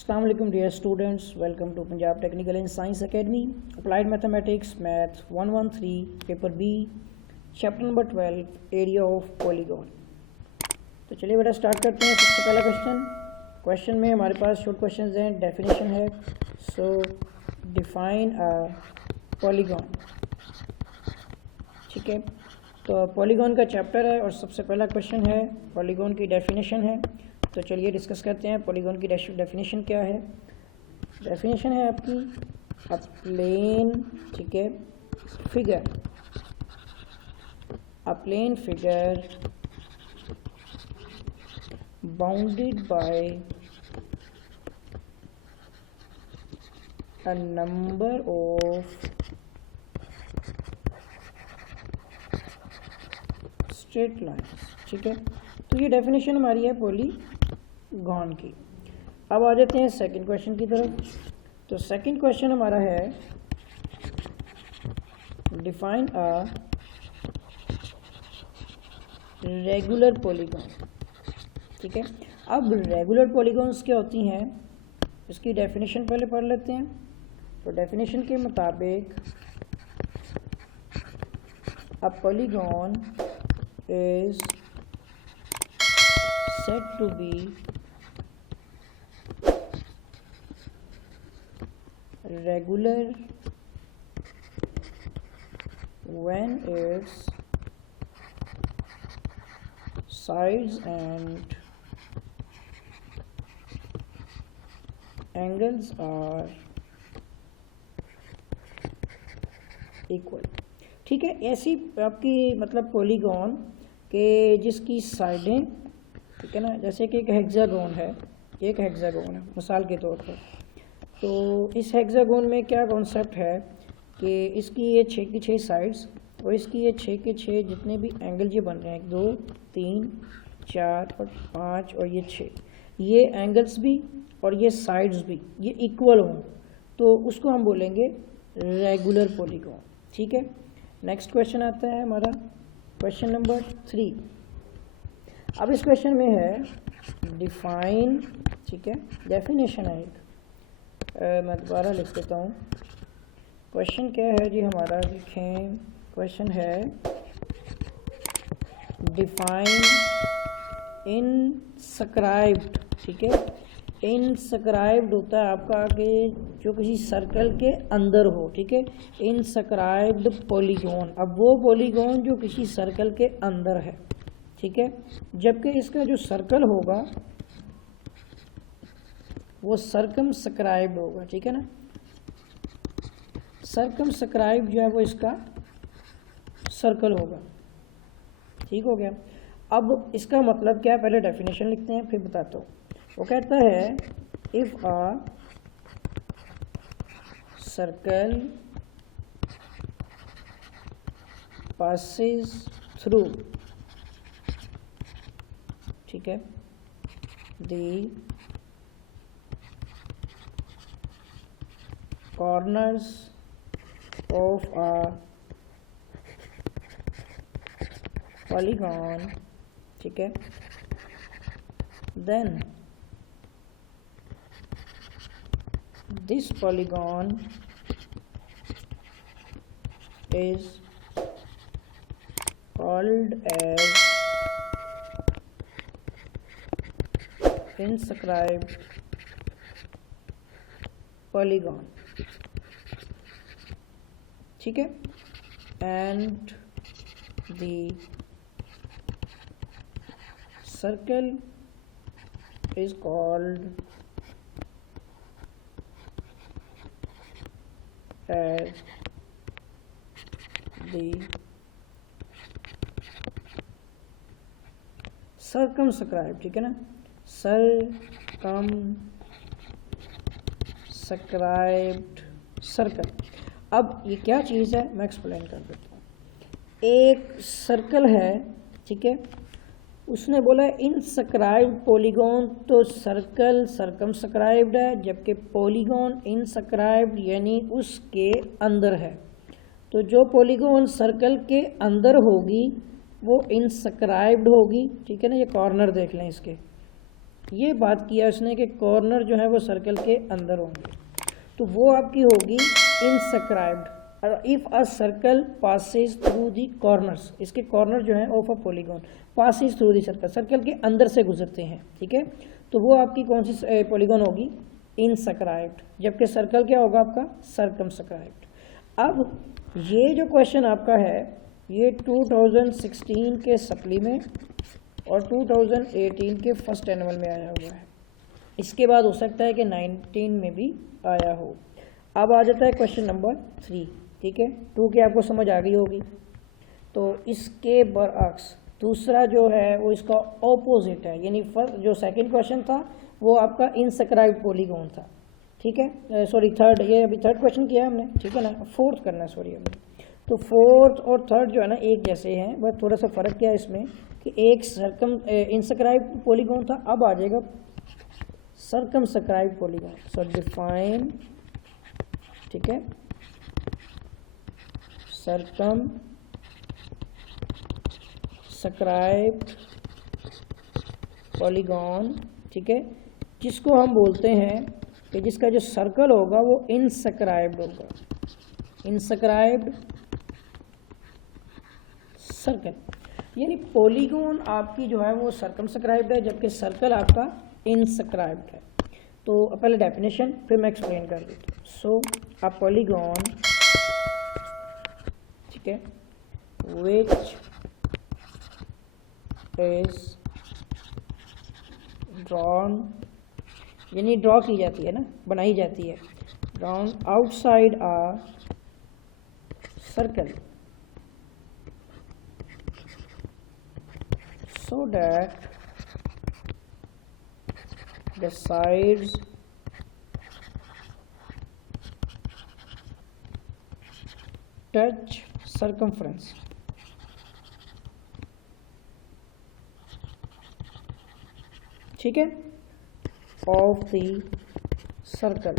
अस्सलाम वालेकुम dear students, welcome to Punjab technical and science academy. Applied mathematics math 113 paper B, chapter number 12, area of polygon. तो चलिए बेटा start करते हैं। सबसे पहला क्वेश्चन में हमारे पास शॉर्ट क्वेश्चंस हैं, डेफिनेशन है। सो डिफाइन अ पॉलीगॉन। ठीक है, तो पॉलीगॉन का चैप्टर है और सबसे पहला क्वेश्चन है, पॉलीगॉन की डेफिनेशन है। तो चलिए डिस्कस करते हैं पॉलीगॉन की डेफिनेशन क्या है। डेफिनेशन है आपकी अ प्लेन, ठीक है, figure, a plane figure bounded by a number of straight lines. ठीक है, तो ये डेफिनेशन हमारी है पॉलीगॉन की। अब आ जाते हैं सेकंड क्वेश्चन की तरफ। तो सेकंड क्वेश्चन हमारा है डिफाइन अ रेगुलर पॉलीगॉन। ठीक है, अब रेगुलर पॉलीगॉन्स क्या होती हैं, इसकी डेफिनेशन पहले पढ़ लेते हैं। तो डेफिनेशन के मुताबिक a polygon is said to be regular when its sides and angles are equal। ठीक है, ऐसी आपकी मतलब पॉलीगॉन के जिसकी साइडें, ठीक है ना, जैसे कि एक हेक्सागोन है, एक हेक्सागोन है मिसाल के तौर पर। तो इस हेक्सागोन में क्या कॉन्सेप्ट है कि इसकी ये 6 की 6 साइड्स और इसकी ये 6 के 6 जितने भी एंगल ये बन रहे हैं, 2 3 4 और 5 और ये 6, ये एंगल्स भी और ये साइड्स भी ये इक्वल हों, तो उसको हम बोलेंगे रेगुलर पॉलीगॉन। ठीक है, नेक्स्ट क्वेश्चन आता है हमारा क्वेश्चन नंबर 3। अब इस क्वेश्चन में है डिफाइन, ठीक है, डेफिनेशन है एक, मैं दोबारा लिख देता हूँ। क्वेश्चन क्या है जी हमारा, लिखें। क्वेश्चन है डिफाइन इनस्क्राइब्ड। ठीक है, इनस्क्राइब्ड होता है आपका कि जो किसी सर्कल के अंदर हो। ठीक है, इनस्क्राइब्ड पॉलीगॉन, अब वो पॉलीगॉन जो किसी सर्कल के अंदर है। ठीक है, जबकि इसका जो सर्कल होगा वो सर्कमस्क्राइब्ड होगा। ठीक है ना, सर्कमस्क्राइब्ड जो है वो इसका सर्कल होगा। ठीक हो गया। अब इसका मतलब क्या है, पहले डेफिनेशन लिखते हैं फिर बताता हूँ। वो कहता है if a circle passes through, ठीक है, the corners of a polygon, ठीक है, then this polygon is called as inscribed polygon। ठीक है, and the circle is called as the circumscribed। ठीक है ना, circumscribed सर्कल। अब ये क्या चीज़ है मैं एक्सप्लेन कर देता हूँ। एक सर्कल है, ठीक है, उसने बोला इनस्क्राइब्ड पॉलीगॉन, तो सर्कल सर्कमस्क्राइब्ड है, जबकि पॉलीगॉन इनस्क्राइब्ड यानी उसके अंदर है। तो जो पॉलीगॉन सर्कल के अंदर होगी वो इनस्क्राइब्ड होगी। ठीक है ना, ये कॉर्नर देख लें इसके, ये बात किया उसने कि कॉर्नर जो है वो सर्कल के अंदर होंगे, तो वो आपकी होगी inscribed. If a circle passes through the corners, इसके कॉर्नर जो है of a polygon passes through the circle, circle के अंदर से गुजरते हैं, ठीक है, तो वो आपकी कौन सी पॉलीगॉन होगी, इनस्क्राइब्ड। जबकि सर्कल क्या होगा आपका, सर्कमस्क्राइब्ड। अब ये जो क्वेश्चन आपका है ये 2016 के सप्ली में और 2018 के फर्स्ट एनुअल में आया हुआ है। इसके बाद हो सकता है कि 19 में भी आया हो। अब आ जाता है क्वेश्चन नंबर 3, ठीक है, 2 की आपको समझ आ गई होगी। तो इसके बरअक्स दूसरा जो है वो इसका ऑपोजिट है, यानी फर्स्ट जो सेकंड क्वेश्चन था वो आपका इनस्क्राइब्ड पॉलीगॉन था, ठीक है, सॉरी थर्ड, ये अभी थर्ड क्वेश्चन किया है हमने, ठीक है ना, फोर्थ करना है सॉरी हमने। तो फोर्थ और थर्ड जो है ना एक जैसे हैं, बस थोड़ा सा फ़र्क क्या है इसमें कि एक इनस्क्राइब्ड पॉलीगॉन था, अब आ जाएगा सर्कमस्क्राइब्ड पॉलीगॉन। सो डिफाइन, ठीक है, सर्कमस्क्राइब्ड पॉलीगॉन, ठीक है, जिसको हम बोलते हैं कि जिसका जो सर्कल होगा वो इनस्क्राइब्ड होगा, इनस्क्राइब्ड सर्कल, यानी पॉलीगॉन आपकी जो है वो सर्कमस्क्राइब्ड है जबकि सर्कल आपका इनस्क्राइब्ड है। तो पहले डेफिनेशन फिर मैं एक्सप्लेन कर देता हूँ। सो अ पॉलीगॉन, ठीक है, विच इज ड्रॉन, यानी ड्रॉ की जाती है ना, बनाई जाती है, drawn outside a circle so that the sides touch circumference, ठीक है, of the circle।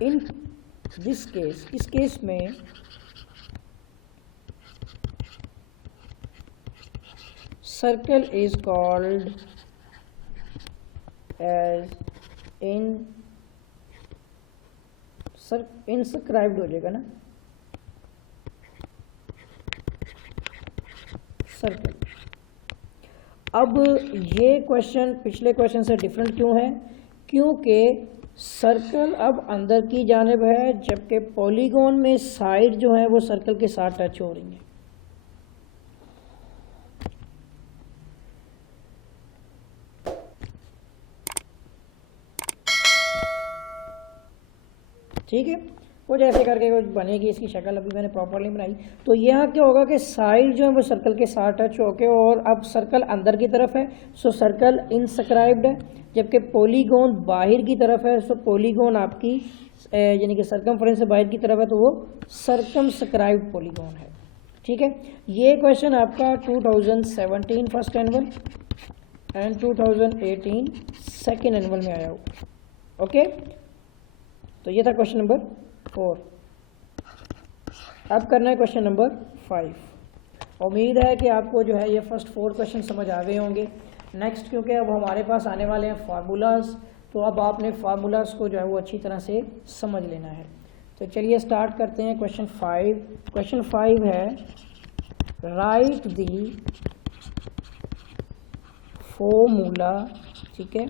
in this case, इस केस में circle is called as inscribed हो जाएगा ना, सर्कल। अब ये क्वेश्चन पिछले क्वेश्चन से डिफरेंट क्यों है, क्योंकि सर्कल अब अंदर की जानिब है जबकि पॉलीगॉन में साइड जो है वो सर्कल के साथ टच हो रही है। ठीक है, वो जैसे करके कुछ बनेगी इसकी शक्ल, अभी मैंने प्रॉपरली बनाई। तो यहाँ क्या होगा कि साइड जो है वो सर्कल के साथ टच होके, और अब सर्कल अंदर की तरफ है सो सर्कल इनस्क्राइब्ड है, जबकि पॉलीगॉन बाहर की तरफ है सो पॉलीगॉन आपकी यानी कि सर्कमफ्रेंस से बाहर की तरफ है तो वो सर्कमस्क्राइब्ड पॉलीगॉन है। ठीक है, ये क्वेश्चन आपका 2017 first annual and 2018 second annual में आया होगा। ओके, तो ये था क्वेश्चन नंबर 4। अब करना है क्वेश्चन नंबर 5। उम्मीद है कि आपको जो है ये फर्स्ट 4 क्वेश्चन समझ आ गए होंगे। नेक्स्ट क्योंकि अब हमारे पास आने वाले हैं फार्मूलाज, तो अब आपने फार्मूलाज को जो है वो अच्छी तरह से समझ लेना है। तो चलिए स्टार्ट करते हैं क्वेश्चन 5। क्वेश्चन 5 है राइट दी फॉर्मूला, ठीक है,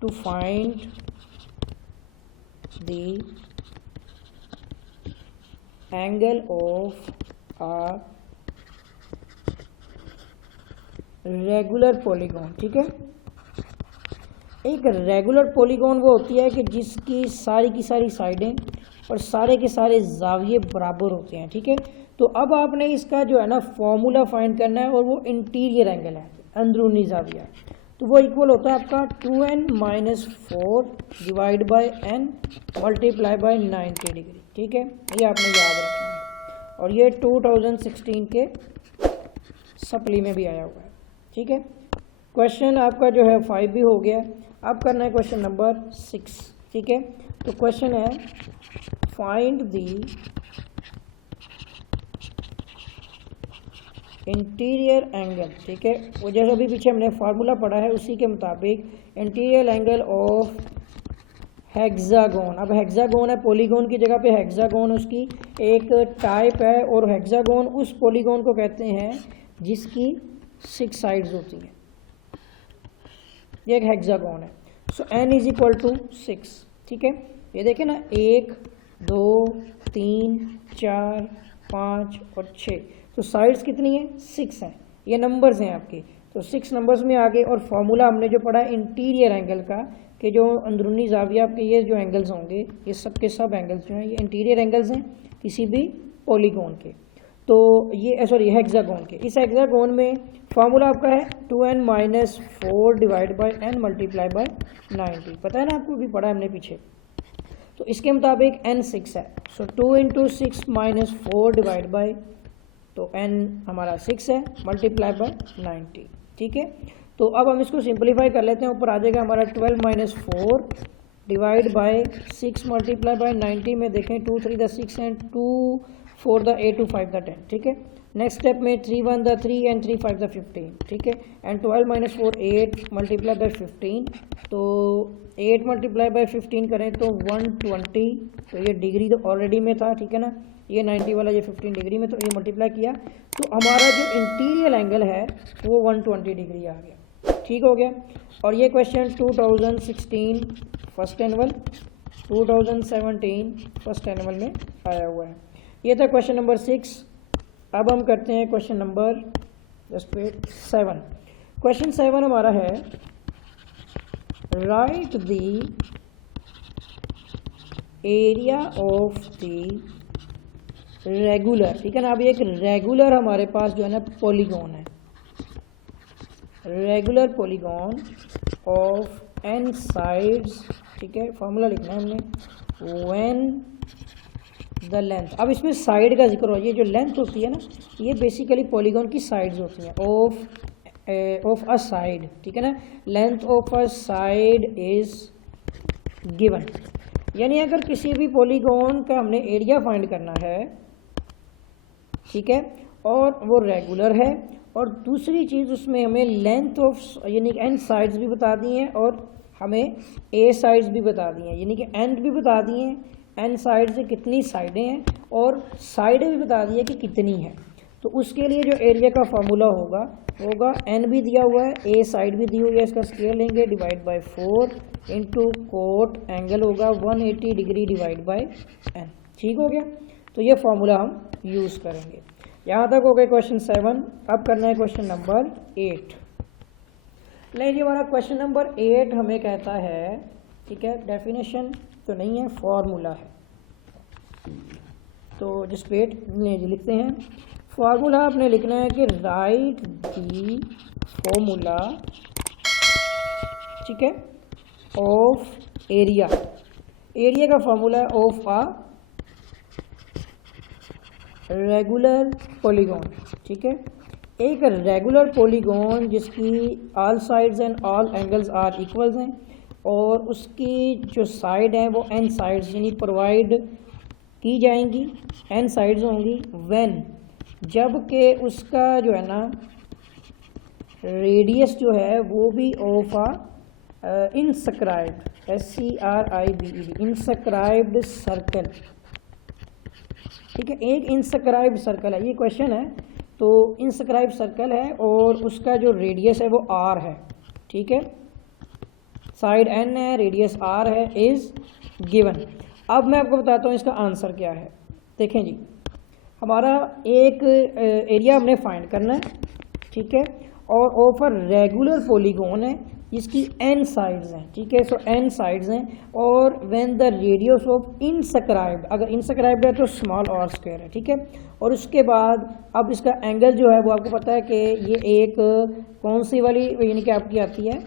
to find the angle of a regular polygon। ठीक है, एक रेगुलर पॉलीगॉन वो होती है कि जिसकी सारी की सारी साइडें और सारे के सारे जाविये बराबर होते हैं। ठीक है, तो अब आपने इसका जो है ना फॉर्मूला फाइंड करना है और वो इंटीरियर एंगल है, अंदरूनी जाविया, तो वो इक्वल होता है आपका 2n - 4 divide by n multiply by 90 degree. ठीक है, ये आपने याद रखना है और ये 2016 के सप्ली में भी आया हुआ है। ठीक है, क्वेश्चन आपका जो है 5 भी हो गया। अब करना है क्वेश्चन नंबर 6। ठीक है, तो क्वेश्चन है फाइंड दी इंटीरियर एंगल, ठीक है, वो जैसे अभी पीछे हमने फार्मूला पढ़ा है उसी के मुताबिक इंटीरियर एंगल ऑफ हेक्सागोन। अब हेक्सागोन है, पॉलीगोन की जगह पे हेक्सागोन उसकी एक टाइप है, और हेक्सागोन उस पॉलीगोन को कहते हैं जिसकी 6 साइड्स होती हैं। ये एक हेक्सागोन है। सो n इज इक्वल टू 6, ठीक है। ये देखें ना, 1 2 3 4 5 और 6, तो साइड्स कितनी है? 6 हैं। ये नंबर्स हैं आपके, तो 6 नंबर्स में आ गए। और फार्मूला हमने जो पढ़ा इंटीरियर एंगल का, कि जो अंदरूनी जाविया आपके ये जो एंगल्स होंगे, ये सब के सब एंगल्स जो हैं ये इंटीरियर एंगल्स हैं किसी भी पॉलीगोन के। तो ये सॉरी हेक्सागोन के, इस हेक्सागोन में फार्मूला आपका है 2n minus 4 divide by n multiply by 90। पता है ना आपको, भी पढ़ा हमने पीछे। तो इसके मुताबिक n 6 है, सो 2 इंटू 6 माइनस 4 डिवाइड बाई, तो n हमारा 6 है, मल्टीप्लाई बाई 90, ठीक है। तो अब हम इसको सिंपलीफाई कर लेते हैं। ऊपर आ जाएगा हमारा 12 minus 4 divide by 6 multiply by 90 में देखें 2 3 द 6 एंड 2 4 द 8 2 5 द 10, ठीक है। नेक्स्ट स्टेप में 3 1 द 3 एंड 3 5 द 15, ठीक है। एंड 12 माइनस 4 8 मल्टीप्लाई बाई 15, तो 8 मल्टीप्लाई बाई 15 करें तो 120, तो ये डिग्री तो ऑलरेडी में था, ठीक है ना, ये 90 वाला ये 15 डिग्री में, तो ये मल्टीप्लाई किया तो हमारा जो इंटीरियर एंगल है वो 120 डिग्री आ गया, ठीक हो गया। और ये question 2016 first annual, 2017 first annual में आया हुआ है। ये था क्वेश्चन नंबर 6। अब हम करते हैं क्वेश्चन नंबर 7। क्वेश्चन 7 हमारा है right the area of the regular, ठीक है ना। अभी एक रेगुलर हमारे पास जो है ना पॉलीगॉन है, regular polygon of n sides, ठीक है। फॉर्मूला लिखना है हमने, व्हेन द लेंथ। अब इसमें साइड का जिक्र हो, ये जो लेंथ होती है ना, ये बेसिकली पॉलीगॉन की साइड्स होती हैं, ऑफ अ साइड, ठीक है ना। Length of a side is given, यानी अगर किसी भी पॉलीगॉन का हमने एरिया फाइंड करना है, ठीक है, और वो रेगुलर है, और दूसरी चीज़ उसमें हमें लेंथ ऑफ यानी कि एन साइड्स भी बता दी हैं, और हमें ए साइड्स भी बता दी हैं, यानी कि एंड भी बता दी हैं, एन साइड से कितनी साइडें हैं, और साइडें भी बता दी है कि कितनी है। तो उसके लिए जो एरिया का फार्मूला होगा एन भी दिया हुआ है, ए साइड भी दी हुई है, इसका स्क्वायर लेंगे divide by 4 into coat angle होगा 180 डिग्री डिवाइड बाय एन, ठीक हो गया। तो ये फार्मूला हम यूज़ करेंगे। यहाँ तक हो गए क्वेश्चन 7। अब करना है क्वेश्चन नंबर 8। लीजिए, हमारा क्वेश्चन नंबर 8 हमें कहता है, ठीक है, डेफिनेशन तो नहीं है, फॉर्मूला है। तो जिस पे लिखते हैं फार्मूला, आपने लिखना है कि राइट दी फॉर्मूला, ठीक है, ऑफ एरिया। एरिया का फॉर्मूला है ऑफ आ रेगुलर पॉलीगॉन, ठीक है। एक रेगुलर पॉलीगॉन जिसकी all sides and all angles are equals हैं, और उसकी जो साइड हैं वो एन साइड्स यानी प्रोवाइड की जाएंगी, एन साइड्स होंगी व्हेन, जबकि उसका जो है ना रेडियस जो है वो भी of a inscribed, SCRIBED, inscribed circle, ठीक है। एक इंस्क्राइब्ड सर्कल है, ये क्वेश्चन है, तो इंस्क्राइब्ड सर्कल है और उसका जो रेडियस है वो R है, ठीक है, साइड N है, रेडियस R है, इज गिवन। अब मैं आपको बताता हूँ इसका आंसर क्या है। देखें जी, हमारा एक एरिया हमने फाइंड करना है, ठीक है, और ऑफ अ रेगुलर पॉलीगॉन है जिसकी n साइड्स हैं, ठीक है। सो n साइड्स हैं, और when the radius of inscribed, अगर इनस्क्राइब्ड है तो स्मॉल r स्क्वायर है, ठीक है। और उसके बाद अब इसका एंगल जो है वो आपको पता है कि ये एक कौन सी वाली यानी कि आपकी आती है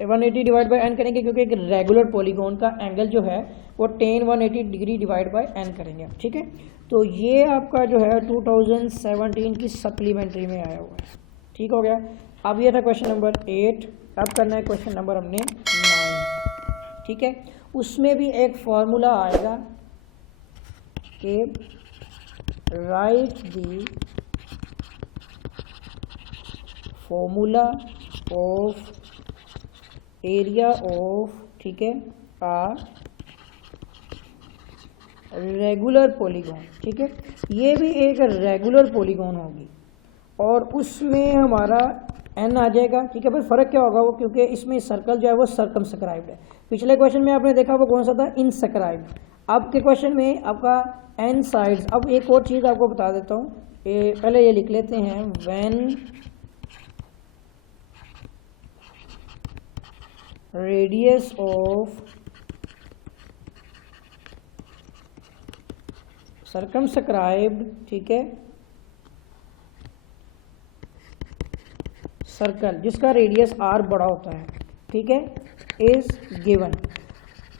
180 डिवाइड बाई n करेंगे, क्योंकि एक रेगुलर पॉलीगॉन का एंगल जो है वो tan 180 degree divide by n करेंगे, ठीक है। तो ये आपका जो है 2017 की सप्लीमेंट्री में आया हुआ है, ठीक हो गया। अब ये था क्वेश्चन नंबर 8। अब करना है क्वेश्चन नंबर हमने 9, ठीक है। उसमें भी एक फॉर्मूला आएगा कि right the formula of area of, ठीक है, आ रेगुलर पॉलीगॉन, ठीक है, ये भी एक रेगुलर पॉलीगॉन होगी और उसमें हमारा n आ जाएगा, ठीक है। पर फ़र्क क्या होगा वो, क्योंकि इसमें सर्कल जो है वो सर्कमस्क्राइब्ड है। पिछले क्वेश्चन में आपने देखा वो कौन सा था, इनस्क्राइब्ड। अब के क्वेश्चन में आपका n साइड्स। अब एक और चीज़ आपको बता देता हूँ, पहले ये लिख लेते हैं, व्हेन रेडियस ऑफ सर्कमस्क्राइब्ड, ठीक है, सर्कल जिसका रेडियस r बड़ा होता है, ठीक है, इज गिवन।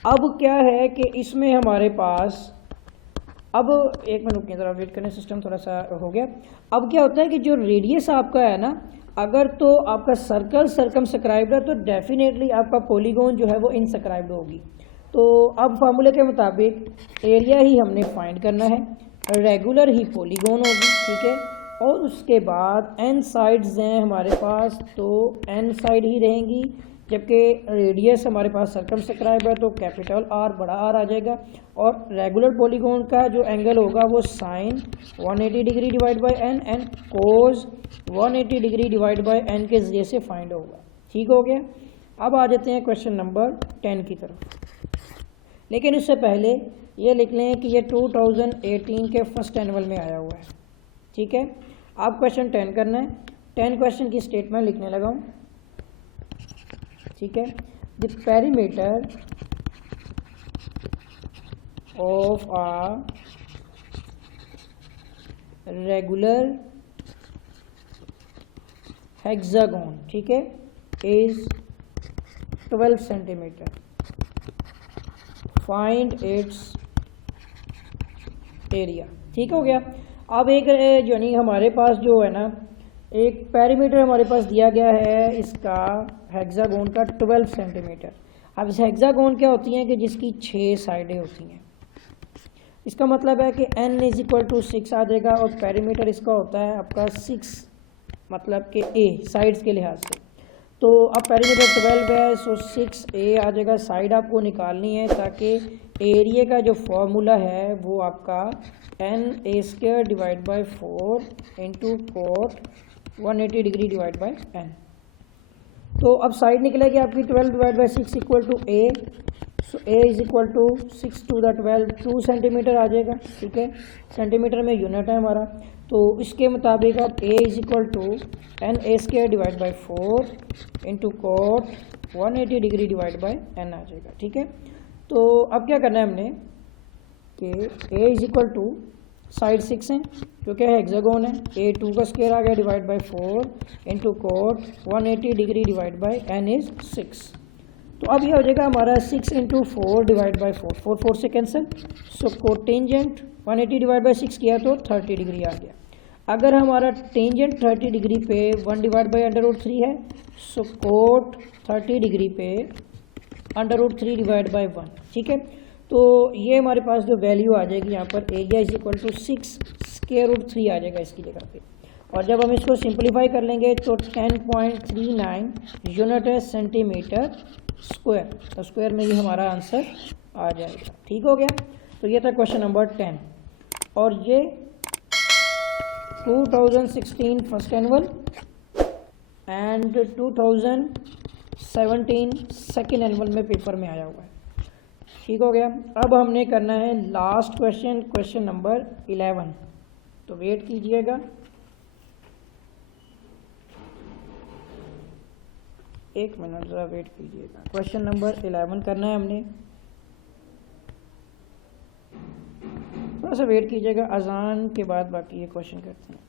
अब क्या है कि इसमें हमारे पास, अब एक मिनट की तरह वेट करें, सिस्टम थोड़ा सा हो गया। अब क्या होता है कि जो रेडियस आपका है ना, अगर तो आपका सर्कल सर्कमस्क्राइब्ड है तो डेफिनेटली आपका पॉलीगॉन जो है वो इनस्क्राइब्ड होगी। तो अब फार्मूले के मुताबिक एरिया ही हमने फाइंड करना है, रेगुलर ही पॉलीगॉन होगी, ठीक है, और उसके बाद n साइड्स हैं हमारे पास, तो n साइड ही रहेंगी, जबकि रेडियस हमारे पास सर्कमस्क्राइब है तो कैपिटल R बड़ा R आ जाएगा। और रेगुलर पॉलीगॉन का जो एंगल होगा वो sine 180 degree divide by n and cos 180 degree divide by n के जरिए से फाइंड होगा। ठीक हो गया। अब आ जाते हैं क्वेश्चन नंबर 10 की तरफ, लेकिन इससे पहले ये लिख लें कि ये 2018 के फर्स्ट एनुअल में आया हुआ है। ठीक है, आप क्वेश्चन 10 करना है। 10 क्वेश्चन की स्टेटमेंट लिखने लगा हूँ। ठीक है, the perimeter of a regular hexagon, ठीक है, is 12 centimetre. Find its area. ठीक हो गया। अब एक जो नहीं हमारे पास जो है ना एक पेरीमीटर हमारे पास दिया गया है इसका हेक्सागोन का 12 सेंटीमीटर। अब इस हेक्सागोन क्या होती हैं कि जिसकी 6 साइडें होती हैं। इसका मतलब है कि n इज इक्वल टू 6 आ जाएगा और पेरीमीटर इसका होता है आपका 6, मतलब कि a साइड्स के लिहाज से। तो अब पेरीमीटर 12 है, सो 6a आ जाएगा। साइड आपको निकालनी है ताकि एरिया का जो फॉर्मूला है वो आपका na² divide by 4 into cot 180 degree divide by n। तो अब साइड निकलेगी आपकी 12 divide by 6 equal to a। So a is equal to 6 to the 12 2 centimetre आ जाएगा। ठीक है, सेंटीमीटर में यूनिट है हमारा। तो इसके मुताबिक अब a is equal to na² divide by 4 into cot 180 degree divide by n आ जाएगा। ठीक है, तो अब क्या करना है हमने कि a is equal to side 6 है क्योंकि हेक्सागोन है, a 2 का स्क्वायर आ गया divide by 4 into cot 180 degree divide by n is 6। तो अब ये हो जाएगा हमारा 6 इंटू 4 डिवाइड बाई 4, 4 4 से cancel. So cotangent 180 divide by 6 किया तो 30 डिग्री आ गया। अगर हमारा टेंजेंट 30 डिग्री पे 1 डिवाइड बाई √3 है, सो कोट 30 डिग्री पे √3 डिवाइड बाई 1। ठीक है, तो ये हमारे पास जो वैल्यू आ जाएगी यहाँ पर एरिया इज इक्वल टू 6√3 आ जाएगा इसकी जगह पे। और जब हम इसको सिंपलीफाई कर लेंगे तो 10.39 यूनिट है सेंटीमीटर स्क्वायर। तो स्क्वायर में ही हमारा आंसर आ जाएगा। ठीक हो गया। तो ये था क्वेश्चन नंबर 10 और ये 2016 first annual and 2017 second annual में पेपर में आया हुआ है। ठीक हो गया। अब हमने करना है लास्ट क्वेश्चन, क्वेश्चन नंबर 11। तो वेट कीजिएगा, एक मिनट ज़रा वेट कीजिएगा। क्वेश्चन नंबर 11 करना है हमने, थोड़ा सा वेट कीजिएगा, अजान के बाद बाकी ये क्वेश्चन करते हैं।